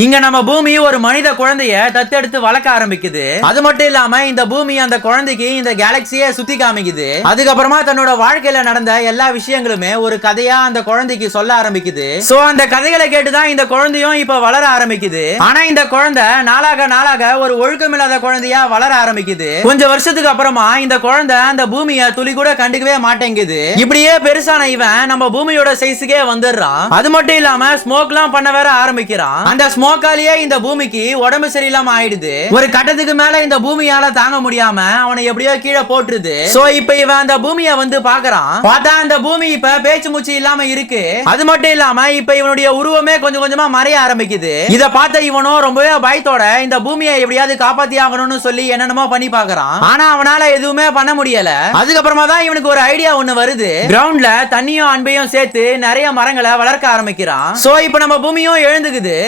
இங்க நம்ம பூமி ஒரு மனித குழந்தைய தத்தெடுத்து வளர்க்க ஆரம்பிக்குது. அது மட்டும் இல்லாம இந்த பூமி அந்த குழந்தைக்கு இந்த கேலக்சியை சுத்தி காமிக்குது. அதுக்கப்புறமா தன்னோட வாழ்க்கையில நடந்த எல்லா விஷயங்களுமே ஒரு கதையா அந்த குழந்தைக்கு சொல்ல ஆரம்பிக்குது. சோ அந்த கதைகளை கேட்டுதான் இந்த குழந்தையும் இப்ப வளர ஆரம்பிக்குது. ஆனா இந்த குழந்தை நாளாக ஒரு ஒழுக்கமில்லாத குழந்தையா வளர ஆரம்பிக்குது. கொஞ்சம் வருஷத்துக்கு அப்புறமா இந்த குழந்தை அந்த பூமியை துளி கூட கண்டுக்கவே மாட்டேங்குது. இப்படியே பெருசான இவன் நம்ம பூமியோட சைஸுக்கே வந்துடுறான். அது மட்டும் இல்லாம ஸ்மோக்லாம் பண்ண வேற ஆரம்பிக்கிறான். அந்த ஸ்மோக்காலேயே இந்த பூமிக்கு உடம்பு சரியில்லாம ஆயிடுது. ஒரு கட்டத்துக்கு மேல இந்த பூமியால தாங்க முடியாம அவனை எப்படியோ கீழே போட்டுருது. சோ இப்ப இவன் அந்த பூமியை வந்து பாக்குறான். பார்த்தா அந்த பூமி இப்ப பேச்சு மூச்சு இல்லாம இருக்கு. அது மட்டும் இல்லாம இப்ப இவனுடைய உருவமே கொஞ்சம் கொஞ்சமா மறைய ஆரம்பிக்குது. இத பார்த்த இவனும் ரொம்பவே பயத்தோட இந்த பூமியை எப்படியாவது காப்பாத்தி ஆகணும்னு சொல்லி என்னென்னமோ பண்ணி பாக்குறான். ஆனா அவனால எதுவுமே பண்ண முடியல. அதுக்கப்புறமா தான் இவனுக்கு ஒரு ஐடியா ஒண்ணு வருது. கிரவுண்ட்ல தண்ணியும் அன்பையும் சேர்த்து நிறைய மரங்களை வளர்க்க ஆரம்பிக்கிறான். சோ இப்ப நம்ம பூமியும் எழுந்துக்குது.